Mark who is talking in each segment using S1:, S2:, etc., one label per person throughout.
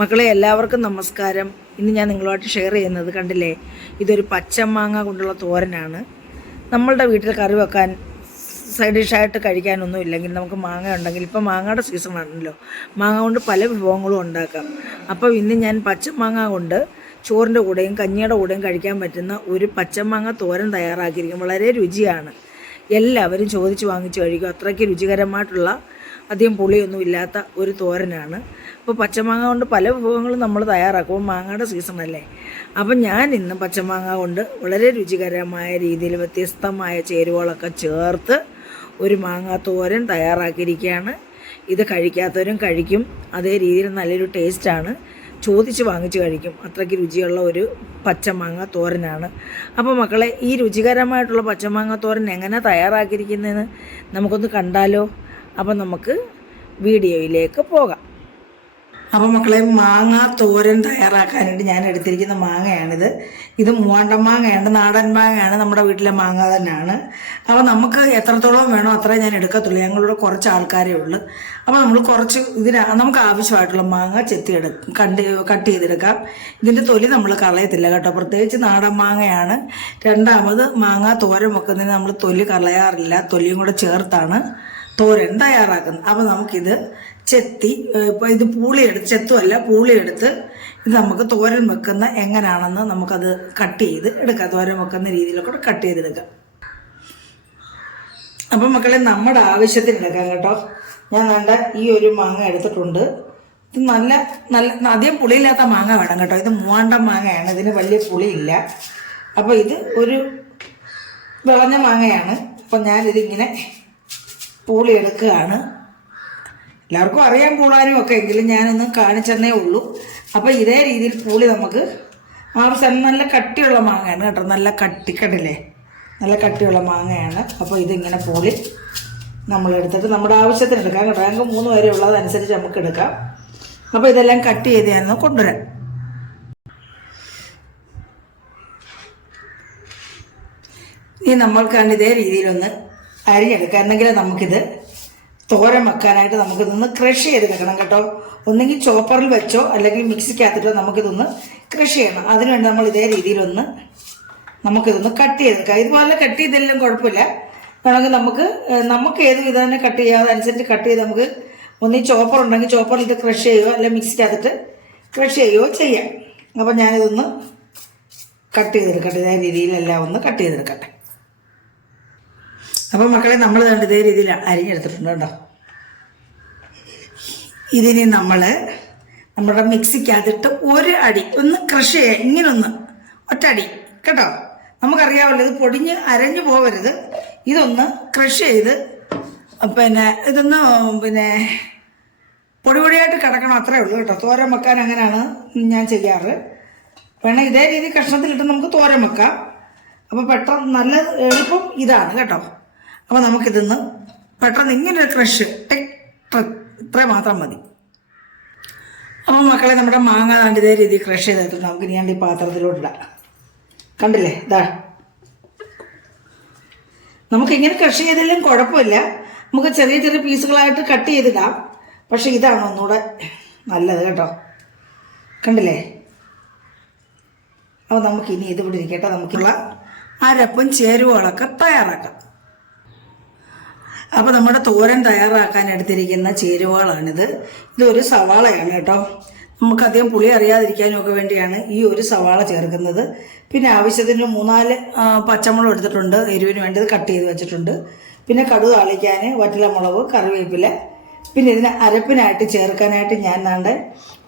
S1: മക്കളെ എല്ലാവർക്കും നമസ്കാരം. ഇന്ന് ഞാൻ നിങ്ങളുമായിട്ട് ഷെയർ ചെയ്യുന്നത് കണ്ടില്ലേ? ഇതൊരു പച്ചമാങ്ങ കൊണ്ടുള്ള തോരനാണ്. നമ്മളുടെ വീട്ടിൽ കറി വെക്കാൻ സൈഡ് ഡിഷായിട്ട് കഴിക്കാനൊന്നും ഇല്ലെങ്കിൽ നമുക്ക് മാങ്ങ ഉണ്ടെങ്കിൽ ഇപ്പോൾ മാങ്ങയുടെ സീസൺ ആണല്ലോ. മാങ്ങ കൊണ്ട് പല വിഭവങ്ങളും ഉണ്ടാക്കാം. അപ്പോൾ ഇന്ന് ഞാൻ പച്ചമാങ്ങ കൊണ്ട് ചോറിന്റെ കൂടെയും കഞ്ഞിയുടെ കൂടെയും കഴിക്കാൻ പറ്റുന്ന ഒരു പച്ചമാങ്ങ തോരൻ തയ്യാറാക്കിയിരിക്കും വളരെ രുചിയാണ്. എല്ലാവരും ചോദിച്ച് വാങ്ങിച്ച് കഴിക്കും. അത്രയ്ക്ക് രുചികരമായിട്ടുള്ള അധികം പുളിയൊന്നും ഇല്ലാത്ത ഒരു തോരനാണ്. അപ്പോൾ പച്ചമാങ്ങ കൊണ്ട് പല വിഭവങ്ങളും നമ്മൾ തയ്യാറാക്കും. അപ്പോൾ മാങ്ങയുടെ സീസണല്ലേ അപ്പം ഞാൻ ഇന്ന് പച്ചമാങ്ങ കൊണ്ട് വളരെ രുചികരമായ രീതിയിൽ വ്യത്യസ്തമായ ചേരുവകളൊക്കെ ചേർത്ത് ഒരു മാങ്ങ തോരൻ തയ്യാറാക്കിയിരിക്കുകയാണ്. ഇത് കഴിക്കാത്തവരും കഴിക്കും. അതേ രീതിയിൽ നല്ലൊരു ടേസ്റ്റാണ് ചോദിച്ച് വാങ്ങിച്ച് കഴിക്കും. അത്രയ്ക്ക് രുചിയുള്ള ഒരു പച്ചമാങ്ങ തോരനാണ്. അപ്പോൾ മക്കളെ ഈ രുചികരമായിട്ടുള്ള പച്ചമാങ്ങ തോരൻ എങ്ങനെ തയ്യാറാക്കിയിരിക്കുന്നതെന്ന് നമുക്കൊന്ന് കണ്ടാലോ? അപ്പം നമുക്ക് വീഡിയോയിലേക്ക് പോകാം. അപ്പോൾ മക്കളെ മാങ്ങ തോരൻ തയ്യാറാക്കാൻ വേണ്ടി ഞാൻ എടുത്തിരിക്കുന്ന മാങ്ങയാണിത്. ഇത് മൂവാണ്ട മാങ്ങയാണ് നാടൻ മാങ്ങയാണ് നമ്മുടെ വീട്ടിലെ മാങ്ങ തന്നെയാണ്. അപ്പോൾ നമുക്ക് എത്രത്തോളം വേണോ അത്രേ ഞാൻ എടുക്കത്തുള്ളൂ. ഞങ്ങളിവിടെ കുറച്ച് ആൾക്കാരേ ഉള്ളൂ. അപ്പോൾ നമ്മൾ കുറച്ച് ഇതിന് നമുക്ക് ആവശ്യമായിട്ടുള്ള മാങ്ങ ചെത്തിയെടു കണ്ട് കട്ട് ചെയ്തെടുക്കാം. ഇതിന്റെ തൊലി നമ്മൾ കളയത്തില്ല കേട്ടോ. പ്രത്യേകിച്ച് നാടൻ മാങ്ങയാണ്. രണ്ടാമത് മാങ്ങ തോരൻ വെക്കുന്നതിന് നമ്മൾ തൊലി കളയാറില്ല. തൊലിയും കൂടെ ചേർത്താണ് തോരൻ തയ്യാറാക്കുന്നത്. അപ്പോൾ നമുക്കിത് ചെത്തി ഇത് പൂളിയെടുത്ത് ചെത്തുമല്ല പൂളിയെടുത്ത് ഇത് നമുക്ക് തോരൻ വെക്കുന്ന എങ്ങനെയാണെന്ന് നമുക്കത് കട്ട് ചെയ്ത് എടുക്കാം. തോരൻ വെക്കുന്ന രീതിയിലൊക്കെ കട്ട് ചെയ്തെടുക്കാം. അപ്പം മക്കളെ നമ്മുടെ ആവശ്യത്തിന് എടുക്കാം കേട്ടോ. ഞാൻ കണ്ട ഈ ഒരു മാങ്ങ എടുത്തിട്ടുണ്ട്. ഇത് നല്ല നല്ല അധികം പുളിയില്ലാത്ത മാങ്ങ വേണം കേട്ടോ. ഇത് മൂവാണ്ടം മാങ്ങയാണ്. ഇതിന് വലിയ പുളിയില്ല. അപ്പോൾ ഇത് ഒരു വിളഞ്ഞ മാങ്ങയാണ്. അപ്പം ഞാനിതിങ്ങനെ പൂളി എടുക്കുകയാണ് എല്ലാവർക്കും അറിയാൻ പൂളാനും ഒക്കെ എങ്കിലും ഞാനൊന്ന് കാണിച്ചെന്നേ ഉള്ളൂ. അപ്പോൾ ഇതേ രീതിയിൽ പൂളി നമുക്ക് ആവശ്യം നല്ല കട്ടിയുള്ള മാങ്ങയാണ് കേട്ടോ. നല്ല കട്ടി നല്ല കട്ടിയുള്ള മാങ്ങയാണ്. അപ്പോൾ ഇതിങ്ങനെ പൂളി നമ്മൾ എടുത്തിട്ട് നമ്മുടെ ആവശ്യത്തിന് എടുക്കാം കേട്ടോ. ഞങ്ങൾക്ക് മൂന്ന് പേരെ ഉള്ളതനുസരിച്ച് നമുക്ക് എടുക്കാം. അപ്പോൾ ഇതെല്ലാം കട്ട് ചെയ്ത് ഞാനൊന്ന് കൊണ്ടുവരാം. ഇനി നമ്മൾക്കാണ് ഇതേ രീതിയിലൊന്ന് അരിഞ്ഞെടുക്കാം. എന്നെങ്കിലും നമുക്കിത് തോരൻ വെക്കാനായിട്ട് നമുക്കിതൊന്ന് ക്രഷ് ചെയ്ത് വെക്കണം കേട്ടോ. ഒന്നെങ്കിൽ ചോപ്പറിൽ വെച്ചോ അല്ലെങ്കിൽ മിക്സിക്കകത്തിട്ടോ നമുക്കിതൊന്ന് ക്രഷ് ചെയ്യണം. അതിനുവേണ്ടി നമ്മൾ ഇതേ രീതിയിലൊന്ന് നമുക്കിതൊന്ന് കട്ട് ചെയ്തെടുക്കാം ഇതുപോലെ കട്ട് ചെയ്തെല്ലാം കുഴപ്പമില്ല. വേണമെങ്കിൽ നമുക്ക് നമുക്ക് ഏത് വിധം തന്നെ കട്ട് ചെയ്യാം അതനുസരിച്ച് കട്ട് ചെയ്ത് നമുക്ക് ഒന്നീ ചോപ്പർ ഉണ്ടെങ്കിൽ ചോപ്പറിൽ ഇത് ക്രഷ് ചെയ്യുകയോ അല്ലെങ്കിൽ മിക്സിക്കകത്തിട്ട് ക്രഷ് ചെയ്യുകയോ ചെയ്യാം. അപ്പം ഞാനിതൊന്ന് കട്ട് ചെയ്തെടുക്കട്ടെ. ഇതേ രീതിയിലെല്ലാം ഒന്ന് കട്ട് ചെയ്തെടുക്കട്ടെ. അപ്പോൾ മക്കളെ നമ്മൾ കണ്ട് ഇതേ രീതിയിൽ അരിഞ്ഞെടുത്തിട്ടുണ്ട് കേട്ടോ. ഇതിന് നമ്മൾ നമ്മുടെ മിക്സിക്കകത്തിട്ട് ഒരു അടി ഒന്ന് ക്രഷ് ചെയ്യുക ഇങ്ങനൊന്ന് ഒറ്റടി കേട്ടോ. നമുക്കറിയാമല്ലോ ഇത് പൊടിഞ്ഞ് അരഞ്ഞു പോകരുത് ഇതൊന്ന് ക്രഷ് ചെയ്ത് പിന്നെ ഇതൊന്ന് പിന്നെ പൊടി പൊടിയായിട്ട് കിടക്കണം അത്രേ ഉള്ളൂ കേട്ടോ. തോരൻ വെക്കാൻ അങ്ങനെയാണ് ഞാൻ ചെയ്യാറ്. വേണം ഇതേ രീതി കഷ്ണത്തിലിട്ട് നമുക്ക് തോരൻ വെക്കാം. അപ്പോൾ പെട്ടെന്ന് നല്ല എളുപ്പം ഇതാണ് കേട്ടോ. അപ്പോൾ നമുക്കിതിന്ന് പെട്ടെന്ന് ഇങ്ങനെ ഒരു ക്രഷ് ടെക് ഇത്രയും മാത്രം മതി. അപ്പോൾ മക്കളെ നമ്മുടെ മാങ്ങ ദാണ്ട് ഇതേ രീതിയിൽ ക്രഷ് ചെയ്തിട്ട് നമുക്ക് ഇനി ഈ പാത്രത്തിലോട്ടിടാം കണ്ടില്ലേ? ഇതാ. നമുക്ക് ഇങ്ങനെ ക്രഷ് ചെയ്താലും കുഴപ്പമില്ല. നമുക്ക് ചെറിയ ചെറിയ പീസുകളായിട്ട് കട്ട് ചെയ്തിടാം. പക്ഷേ ഇതാണ് ഒന്നുകൂടെ നല്ലത് കേട്ടോ. കണ്ടില്ലേ? അപ്പോൾ നമുക്ക് ഇനി ഇത് ഇവിടെ ഇരിക്കട്ടെ. നമുക്കുള്ള അരപ്പും ചേരുവകളൊക്കെ തയ്യാറാക്കാം. അപ്പോൾ നമ്മുടെ തോരൻ തയ്യാറാക്കാൻ എടുത്തിരിക്കുന്ന ചേരുവകളാണിത്. ഇതൊരു സവാളയാണ് കേട്ടോ. നമുക്കധികം പുളി അറിയാതിരിക്കാനും ഒക്കെ വേണ്ടിയാണ് ഈ ഒരു സവാള ചേർക്കുന്നത്. പിന്നെ ആവശ്യത്തിന് മൂന്നാൽ പച്ചമുളക് എടുത്തിട്ടുണ്ട്. എരിവിന് വേണ്ടത് കട്ട് ചെയ്ത് വെച്ചിട്ടുണ്ട്. പിന്നെ കടുക് താളിക്കാൻ വറ്റിലമുളക് കറിവേപ്പില. പിന്നെ ഇതിന് അരപ്പിനായിട്ട് ചേർക്കാനായിട്ട് ഞാൻ നാണ്ട്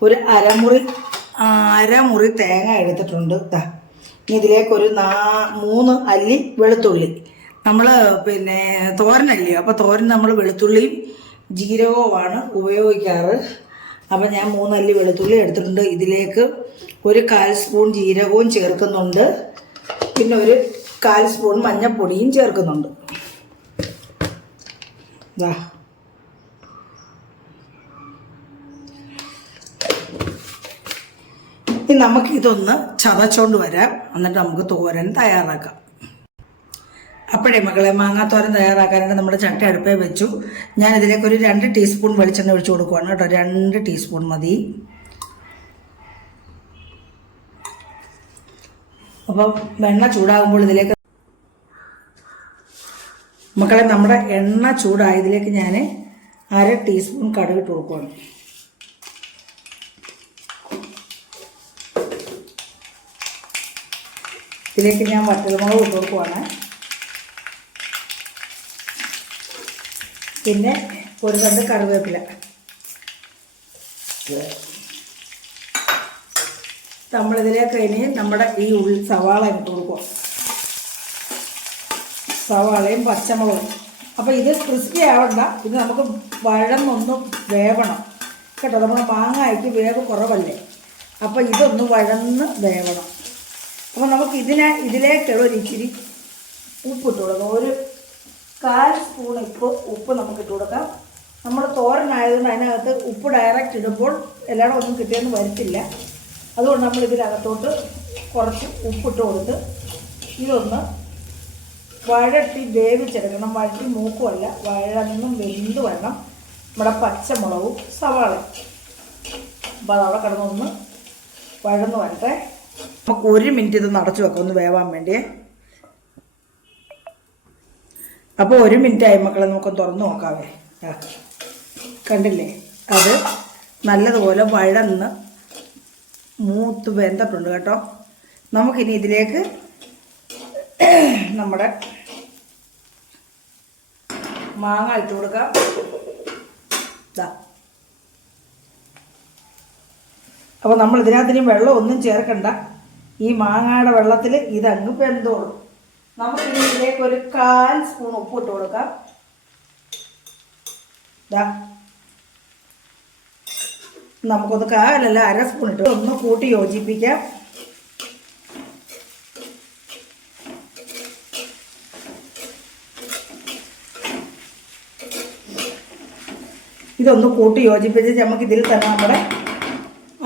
S1: ഒരു അരമുറി അരമുറി തേങ്ങ എടുത്തിട്ടുണ്ട്. ഇതിലേക്കൊരു നാ മൂന്ന് അല്ലി വെളുത്തുള്ളി. നമ്മൾ പിന്നെ തോരനല്ലേ അപ്പോൾ തോരൻ നമ്മൾ വെളുത്തുള്ളിയും ജീരകവുമാണ് ഉപയോഗിക്കാറ്. അപ്പം ഞാൻ മൂന്നല്ലി വെളുത്തുള്ളി എടുത്തിട്ടുണ്ട്. ഇതിലേക്ക് ഒരു കാൽ സ്പൂൺ ജീരകവും ചേർക്കുന്നുണ്ട്. പിന്നെ ഒരു കാൽ സ്പൂൺ മഞ്ഞൾപ്പൊടിയും ചേർക്കുന്നുണ്ട്. ഇനി നമുക്ക് ഇതൊന്ന് ചതച്ചോണ്ട് വരാം. എന്നിട്ട് നമുക്ക് തോരൻ തയ്യാറാക്കാം. അപ്പോഴേ മക്കളെ മാങ്ങാത്തോരൻ തയ്യാറാക്കാനായിട്ട് നമ്മുടെ ചട്ട അടുപ്പേ വെച്ചു. ഞാൻ ഇതിലേക്ക് ഒരു രണ്ട് ടീസ്പൂൺ വെളിച്ചെണ്ണ ഒഴിച്ചു കൊടുക്കുവാണ് കേട്ടോ. രണ്ട് ടീസ്പൂൺ മതി. അപ്പം വെണ്ണ ചൂടാകുമ്പോൾ ഇതിലേക്ക് മക്കളെ നമ്മുടെ എണ്ണ ചൂടായതിലേക്ക് ഞാൻ അര ടീസ്പൂൺ കടുക് ഇട്ട് കൊടുക്കുകയാണ് ഇതിലേക്ക് ഞാൻ വറ്റൽമുളക് ഇട്ട് കൊടുക്കുവാണ്. പിന്നെ ഒരു കണ്ട് കറിവേപ്പില. നമ്മളിതിലേക്ക് ഇനി നമ്മുടെ ഈ ഉള്ളി സവാള ഇട്ട് കൊടുക്കുക. സവാളയും പച്ചമുളകും. അപ്പോൾ ഇത് ക്രിസ്പി ആവണ്ട. ഇത് നമുക്ക് വഴന്നൊന്ന് വേവണം. കേട്ടോ നമ്മുടെ മാങ്ങായിട്ട് വേവ് കുറവല്ലേ? അപ്പോൾ ഇതൊന്ന് വഴന്ന് വേവണം. അപ്പോൾ നമുക്ക് ഇതിനെ ഇതിലേക്കുള്ള ഒരു ഇച്ചിരി ഉപ്പിട്ട് കൊടുക്കാം. ഒരു കാൽ സ്പൂൺ ഉപ്പ് ഉപ്പ് നമുക്ക് ഇട്ട് കൊടുക്കാം. നമ്മൾ തോരനായതുകൊണ്ട് അതിനകത്ത് ഉപ്പ് ഡയറക്റ്റ് ഇടുമ്പോൾ എല്ലാവരും ഒന്നും കിട്ടിയെന്ന് വരത്തില്ല. അതുകൊണ്ട് നമ്മൾ ഇതിനകത്തോട്ട് കുറച്ച് ഉപ്പിട്ട് കൊടുത്ത് ഇതൊന്ന് വഴട്ടി വേവിച്ചെടുക്കണം. വഴട്ടി മൂക്കുമല്ല വഴന്നും വെന്ത് വരണം. നമ്മുടെ പച്ചമുളകും സവാളയും. അപ്പോൾ അതവിടെ കിടന്നൊന്ന് വഴന്ന് വരട്ടെ. നമുക്ക് ഒരു മിനിറ്റ് ഇത് നടച്ചു വെക്കാം ഒന്ന് വേവാൻ വേണ്ടിയേ. അപ്പോൾ ഒരു മിനിറ്റ് ആയി മക്കളെ നമുക്ക് തുറന്ന് നോക്കാവേ. കണ്ടില്ലേ? അത് നല്ലതുപോലെ വഴന്ന് മൂത്ത് വെന്തിട്ടുണ്ട് കേട്ടോ. നമുക്കിനി ഇതിലേക്ക് നമ്മുടെ മാങ്ങ ഇട്ട് കൊടുക്കാം. ഇതാ അപ്പോൾ നമ്മൾ ഇതിനകത്തിനും വെള്ളം ഒന്നും ചേർക്കണ്ട. ഈ മാങ്ങയുടെ വെള്ളത്തിൽ ഇതങ്ങ് വെന്തോളും. നമുക്കിനി ഇതിലേക്ക് ഒരു കാൽ സ്പൂൺ ഉപ്പ് ഇട്ട് കൊടുക്കാം. നമുക്കൊന്ന് കാലല്ല അര സ്പൂൺ ഇട്ട് ഒന്ന് കൂട്ടി യോജിപ്പിക്കാം. ഇതൊന്ന് കൂട്ടി യോജിപ്പിച്ച് നമുക്ക് ഇതിൽ തന്നെ നമ്മുടെ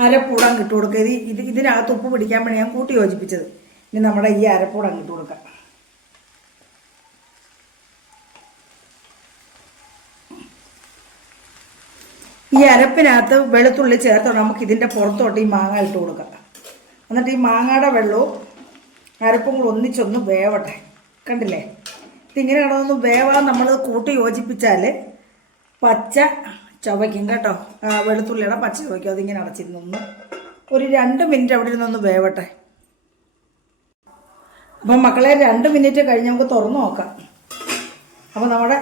S1: അരപ്പൂടം കിട്ടുകൊടുക്കുക കൊടുക്കുക ഇത് ഇത് ഇതിനകത്ത് ഉപ്പ് പിടിക്കാൻ വേണ്ടി ഞാൻ കൂട്ടി യോജിപ്പിച്ചത്. ഇനി നമ്മുടെ ഈ അരപ്പൂടം കിട്ടുകൊടുക്കാം കൊടുക്കാം. ഈ അരപ്പിനകത്ത് വെളുത്തുള്ളി ചേർത്ത് നമുക്ക് ഇതിന്റെ പുറത്തോട്ട് ഈ മാങ്ങ ഇട്ട് കൊടുക്കാം. എന്നിട്ട് ഈ മാങ്ങയുടെ വെള്ളവും അരപ്പും കൂടെ ഒന്നിച്ചൊന്ന് വേവട്ടെ. കണ്ടില്ലേ? ഇതിങ്ങനെ കിടന്നൊന്ന് വേവാൻ നമ്മൾ കൂട്ടി യോജിപ്പിച്ചാൽ പച്ച ചവയ്ക്കും കേട്ടോ. വെളുത്തുള്ളിയുടെ പച്ച ചവയ്ക്കും അതിങ്ങനെ അടച്ചിരുന്നൊന്ന് ഒരു രണ്ട് മിനിറ്റ് അവിടെ ഇരുന്നൊന്ന് വേവട്ടെ. അപ്പം മക്കളെ രണ്ട് മിനിറ്റ് കഴിഞ്ഞ് നമുക്ക് തുറന്നു നോക്കാം. അപ്പോൾ നമ്മുടെ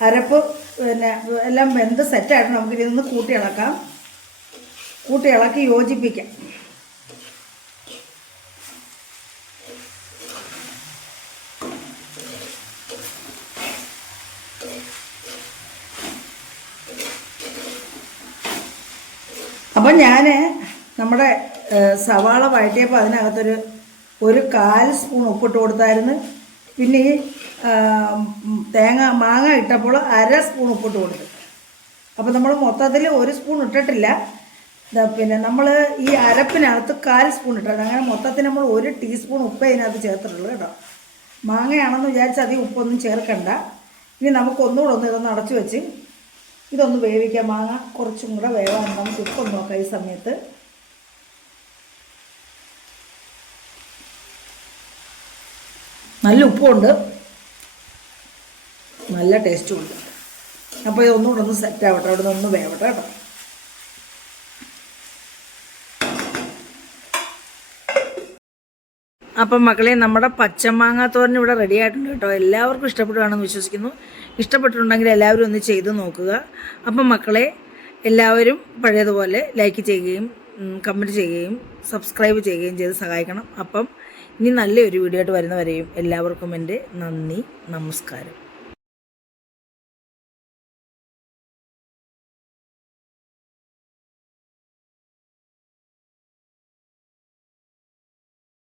S1: അരപ്പ് പിന്നെ എല്ലാം വെന്ത് സെറ്റായിട്ട് നമുക്ക് ഇതൊന്ന് കൂട്ടി ഇളക്കാം. കൂട്ടി ഇളക്കി യോജിപ്പിക്കാം. അപ്പം ഞാൻ നമ്മുടെ സവാള വഴറ്റിയപ്പോൾ അതിനകത്തൊരു ഒരു കാൽ സ്പൂൺ ഉപ്പിട്ട് കൊടുത്തായിരുന്നു. പിന്നെ ഈ തേങ്ങ മാങ്ങ ഇട്ടപ്പോൾ അര സ്പൂൺ ഉപ്പിട്ട് കൊടുത്തു. അപ്പോൾ നമ്മൾ മൊത്തത്തിൽ ഒരു സ്പൂൺ ഇട്ടിട്ടില്ല. പിന്നെ നമ്മൾ ഈ അരപ്പിനകത്ത് കാൽ സ്പൂൺ ഇട്ടിട്ടുണ്ട്. അങ്ങനെ മൊത്തത്തിൽ നമ്മൾ ഒരു ടീസ്പൂൺ ഉപ്പ് അതിനകത്ത് ചേർത്തിട്ടുള്ളൂ കേട്ടോ. മാങ്ങയാണെന്ന് വിചാരിച്ച് അധികം ഉപ്പൊന്നും ചേർക്കണ്ട. ഇനി നമുക്ക് ഒന്നുകൂടെ ഒന്ന് ഇതൊന്ന് അടച്ചു വെച്ച് ഇതൊന്ന് വേവിക്കാം. മാങ്ങ കുറച്ചും കൂടെ വേവാൻ നമുക്ക് ഉപ്പൊന്ന് നോക്കാം ഈ സമയത്ത്. നല്ല ഉപ്പുണ്ട്. നല്ല ടേസ്റ്റും ഉണ്ട്. അപ്പോൾ ഇതൊന്നുകൂടെ ഒന്ന് സെറ്റ് ആവട്ടെ. അവിടെ നിന്ന് ഒന്ന് വേവട്ടെ കേട്ടോ. അപ്പം മക്കളെ നമ്മുടെ പച്ചമാങ്ങ തോരൻ ഇവിടെ റെഡി ആയിട്ടുണ്ട് കേട്ടോ. എല്ലാവർക്കും ഇഷ്ടപ്പെടുകയാണെന്ന് വിശ്വസിക്കുന്നു. ഇഷ്ടപ്പെട്ടിട്ടുണ്ടെങ്കിൽ എല്ലാവരും ഒന്ന് ചെയ്ത് നോക്കുക. അപ്പം മക്കളെ എല്ലാവരും പഴയതുപോലെ ലൈക്ക് ചെയ്യുകയും കമന്റ് ചെയ്യുകയും സബ്സ്ക്രൈബ് ചെയ്യുകയും ചെയ്ത് സഹായിക്കണം. അപ്പം ഇനി നല്ലൊരു വീഡിയോ ആയിട്ട് വരുന്നവരെയും എല്ലാവർക്കും എന്റെ നന്ദി നമസ്കാരം.